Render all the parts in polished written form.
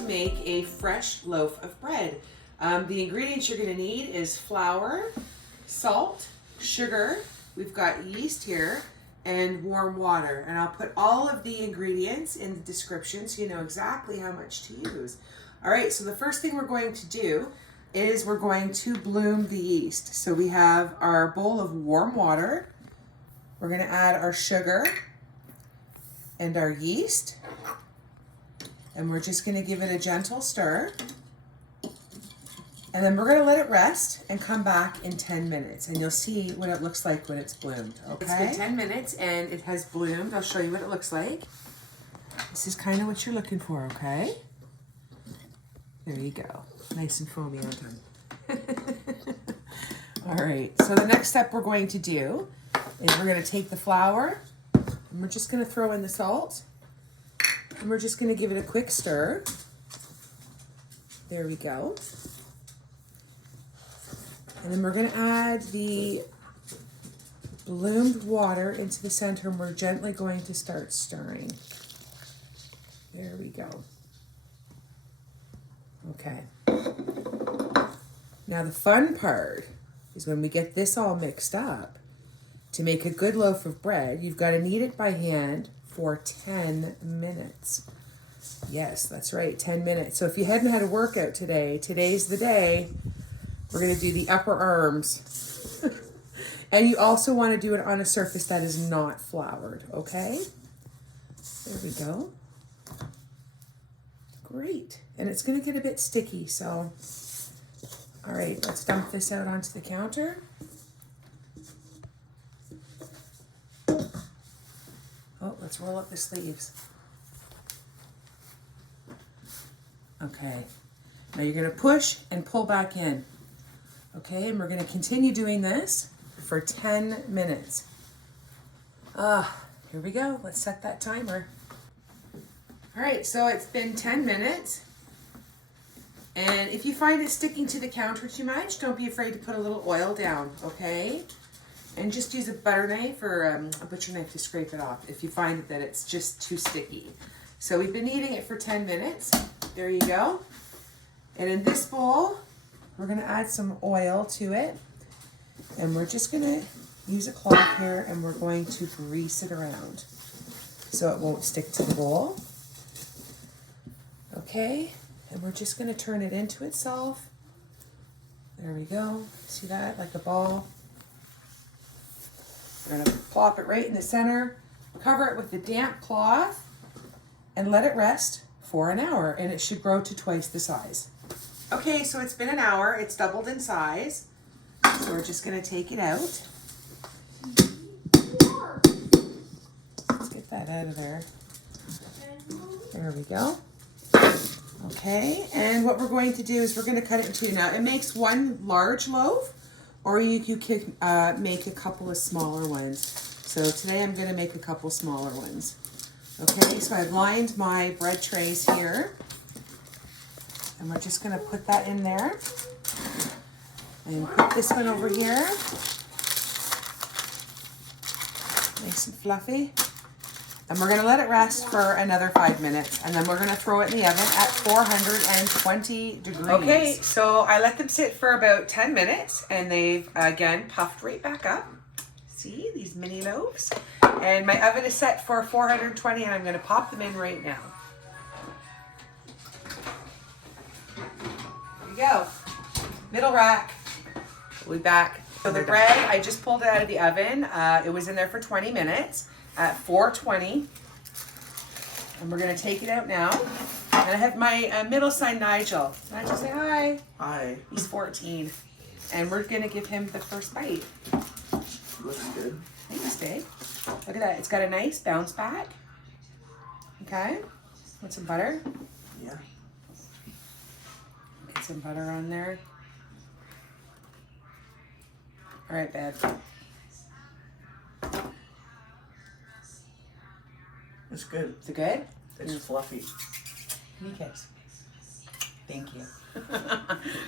to make a fresh loaf of bread. The ingredients you're going to need is flour, salt, sugar, we've got yeast here, and warm water. And I'll put all of the ingredients in the description so you know exactly how much to use. All right, so the first thing we're going to do is we're going to bloom the yeast. So we have our bowl of warm water. We're going to add our sugar and our yeast. And we're just going to give it a gentle stir. And then we're going to let it rest and come back in 10 minutes. And you'll see what it looks like when it's bloomed. Okay? It's been 10 minutes and it has bloomed. I'll show you what it looks like. This is kind of what you're looking for, okay? There you go. Nice and foamy on time. All right, so the next step we're going to do is we're going to take the flour and we're just going to throw in the salt. And we're just going to give it a quick stir. There we go. And then we're going to add the bloomed water into the center, and we're gently going to start stirring. There we go. Okay. Now the fun part is when we get this all mixed up, to make a good loaf of bread, you've got to knead it by hand for 10 minutes. Yes, that's right, 10 minutes. So if you hadn't had a workout today, today's the day. We're going to do the upper arms. And you also want to do it on a surface that is not floured, okay? There we go. Great. And it's going to get a bit sticky, so... All right, let's dump this out onto the counter. Oh, let's roll up the sleeves. Okay. Now you're going to push and pull back in. Okay, and we're going to continue doing this for 10 minutes. Here we go. Let's set that timer. All right, so it's been 10 minutes. And if you find it sticking to the counter too much, don't be afraid to put a little oil down, okay? And just use a butter knife or a butcher knife to scrape it off if you find that it's just too sticky. So we've been kneading it for 10 minutes. There you go. And in this bowl, we're going to add some oil to it. And we're just going to use a cloth here and we're going to grease it around so it won't stick to the bowl. Okay. And we're just going to turn it into itself. There we go. See that? Like a ball. We're going to plop it right in the center. Cover it with a damp cloth. And let it rest for an hour. And it should grow to twice the size. Okay, so it's been an hour. It's doubled in size. So we're just going to take it out. Let's get that out of there. There we go. Okay, and what we're going to do is we're going to cut it in two. Now, it makes one large loaf, or you could make a couple of smaller ones. So today I'm going to make a couple smaller ones. Okay, so I've lined my bread trays here. And we're just going to put that in there. And put this one over here. Nice and fluffy. And we're going to let it rest for another 5 minutes. And then we're going to throw it in the oven at 420 degrees. Okay, so I let them sit for about 10 minutes. And they've, again, puffed right back up. See, these mini loaves. And my oven is set for 420, and I'm going to pop them in right now. There you go. Middle rack. We'll be back. So the bread, I just pulled it out of the oven. It was in there for 20 minutes. At 420, and we're going to take it out now. And I have my middle son, Nigel. Nigel, say hi. Hi. He's 14, and we're going to give him the first bite. Looks good. Thanks, Dave. Look at that. It's got a nice bounce back. Okay. Want some butter? Yeah. Get some butter on there. All right, babe. It's good. Is it good? It's fluffy. Give me a kiss. Thank you.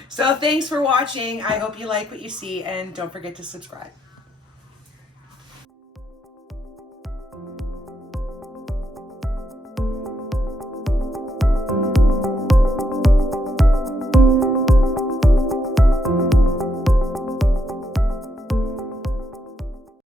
So thanks for watching. I hope you like what you see, and don't forget to subscribe.